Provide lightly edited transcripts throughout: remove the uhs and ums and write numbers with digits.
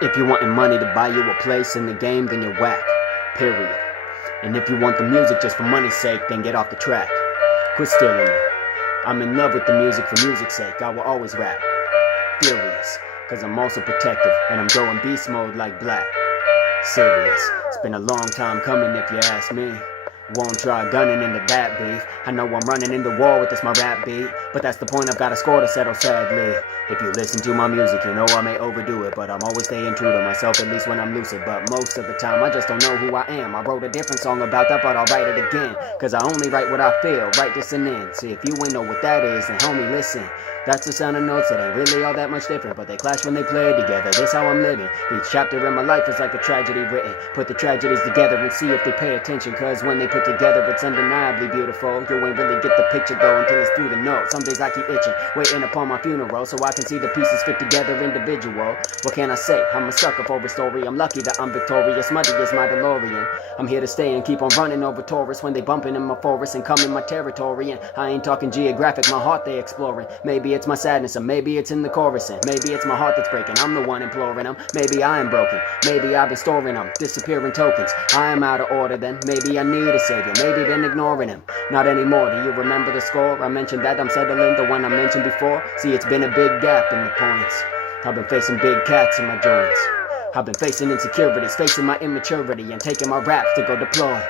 If you wantin' money to buy you a place in the game, then you're whack. Period. And if you want the music just for money's sake, then get off the track. Quit stealing it. I'm in love with the music for music's sake. I will always rap. Furious. Cause I'm also protective, and I'm going beast mode like Black. Serious. It's been a long time coming if you ask me. Won't try gunning into that beef. I know I'm running into war with this my rap beat, but that's the point, I've got a score to settle sadly. If you listen to my music, you know I may overdo it, but I'm always staying true to myself, at least when I'm lucid. But most of the time I just don't know who I am. I wrote a different song about that, but I'll write it again, cause I only write what I feel, right dissonant. See, if you ain't know what that is, then homie listen. That's the sound of notes that ain't really all that much different, but they clash when they play together. This how I'm living. Each chapter in my life is like a tragedy written. Put the tragedies together and see if they pay attention, cause when they put together it's undeniably beautiful. You ain't really get the picture though until it's through the notes. Some days I keep itching, waiting upon my funeral, so I can see the pieces fit together individual. What can I say? I'm a sucker for a story. I'm lucky that I'm victorious. Muddy is my DeLorean. I'm here to stay and keep on running over tourists when they bumping in my forest and come in my territory. And I ain't talking geographic, my heart they exploring. Maybe it's my sadness, or maybe it's in the chorus, and maybe it's my heart that's breaking. I'm the one imploring them. Maybe I am broken. Maybe I've been storing them, disappearing tokens. I am out of order then. Maybe I need a savior. Maybe been ignoring him. Not anymore. Do you remember the score? I mentioned that I'm settling, the one I mentioned before. See, it's been a big gap in the points. I've been facing big cats in my joints. I've been facing insecurities, facing my immaturity, and taking my raps to go deploy.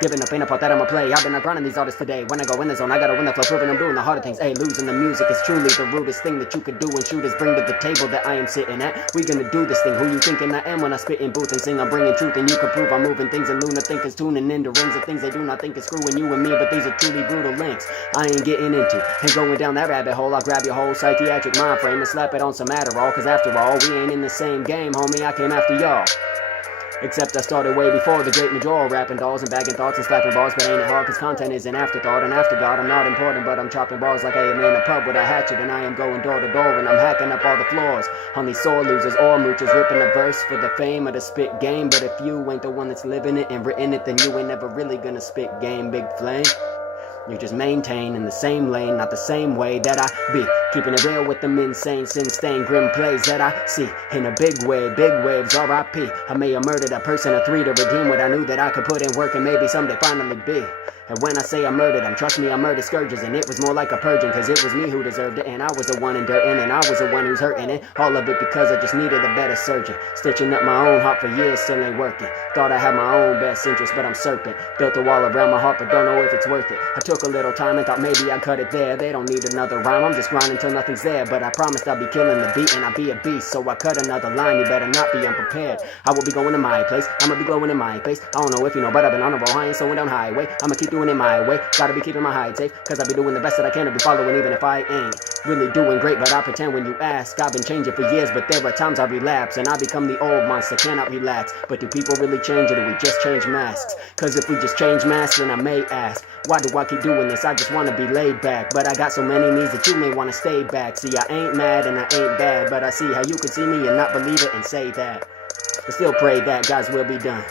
Giving up ain't a part that I'ma play. I've been grinding these artists for day. When I go in the zone, I gotta win the flow, proving I'm doing the harder things. Hey, losing the music is truly the rudest thing that you could do, and shooters bring to the table that I am sitting at. We gonna do this thing. Who you thinking I am when I spit in booth and sing? I'm bringing truth, and you can prove I'm moving things. And Luna think is tuning into rings of things they do not think is screwing you and me, but these are truly brutal links I ain't getting into. And going down that rabbit hole, I'll grab your whole psychiatric mind frame and slap it on some Adderall. Cause after all, we ain't in the same game, homie. I came after y'all. Except I started way before the great majority, rapping dolls and bagging thoughts and slapping bars. But ain't it hard, cause content is an afterthought. And after God, I'm not important, but I'm chopping bars like I am in a pub with a hatchet. And I am going door to door, and I'm hacking up all the floors on these sore losers or moochers, ripping a verse for the fame of the spit game. But if you ain't the one that's living it and written it, then you ain't never really gonna spit game, big flame. You just maintain in the same lane, not the same way that I be. Keeping it real with them insane, sin-stained, grim plays that I see. In a big way, big waves, R.I.P. I may have murdered a person or three to redeem what I knew that I could put in work and maybe someday finally be. And when I say I murdered them, trust me, I murdered scourges. And it was more like a purging, cause it was me who deserved it. And I was the one endurting, and I was the one who's hurting it. All of it because I just needed a better surgeon. Stitching up my own heart for years, still ain't working. Thought I had my own best interest, but I'm serpent. Built a wall around my heart, but don't know if it's worth it. I took a little time and thought maybe I'd cut it there. They don't need another rhyme, I'm just grinding till nothing's there. But I promised I'd be killing the beat and I'd be a beast. So I cut another line, you better not be unprepared. I will be going to my place, I'ma be glowing in my face. I don't know if you know, but I've been on a roll, I ain't slowing down highway. I'ma keep doing it my way. Gotta be keeping my hide safe, cause I be doing the best that I can to be following even if I ain't really doing great. But I pretend when you ask. I've been changing for years, but there are times I relapse and I become the old monster, cannot relax. But do people really change, or do we just change masks? Cause if we just change masks, then I may ask, why do I keep doing this? I just wanna be laid back, but I got so many needs that you may wanna stay back. See, I ain't mad and I ain't bad, but I see how you can see me and not believe it and say that. I still pray that God's will be done.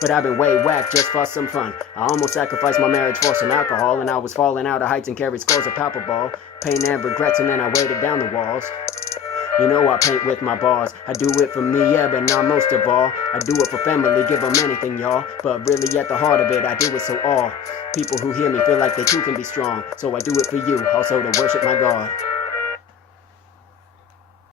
But I've been way whack just for some fun. I almost sacrificed my marriage for some alcohol, and I was falling out of heights and carried scores of palpable pain and regrets, and then I weighted down the walls. You know I paint with my bars. I do it for me, yeah, but not most of all. I do it for family, give them anything, y'all. But really at the heart of it, I do it so all people who hear me feel like they too can be strong. So I do it for you, also to worship my God.